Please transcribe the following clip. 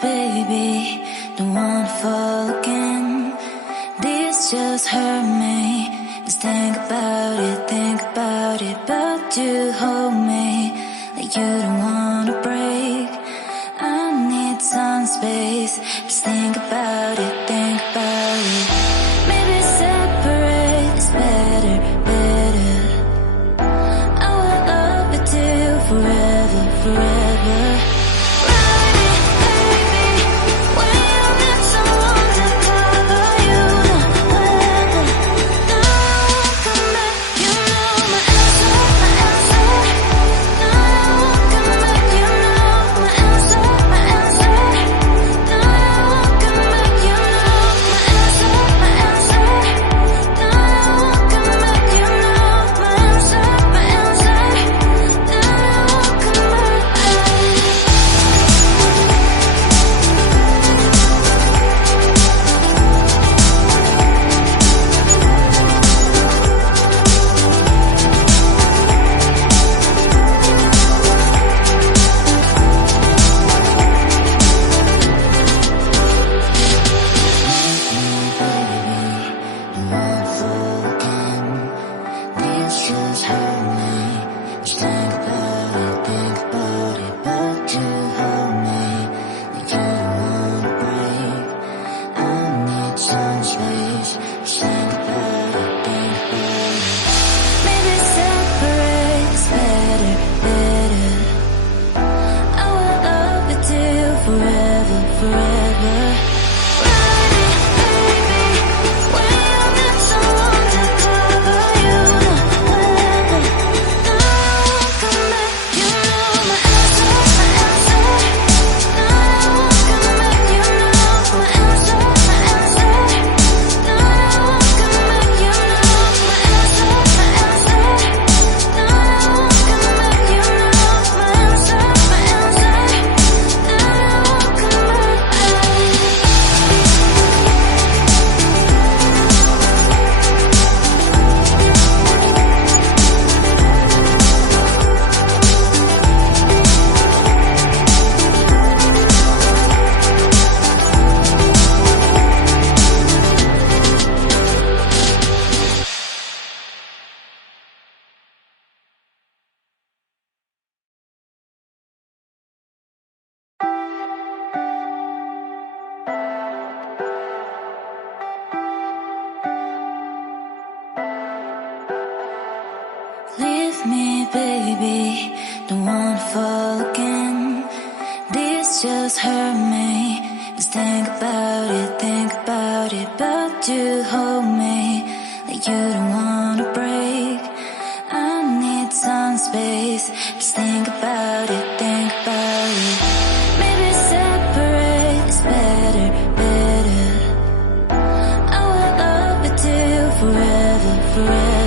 baby, don't wanna fall again. This just hurt me. Just think about it, but you hold me like you don't wanna break. I need some space. Just think about it, maybe separate is better, better. I will love you till forever, forever. Leave me, baby, don't wanna fall again. This just hurt me. Just think about it, but you hold me like you don't wanna break. I need some space. Just think about it, maybe separate is better, better. I will love you till forever, forever.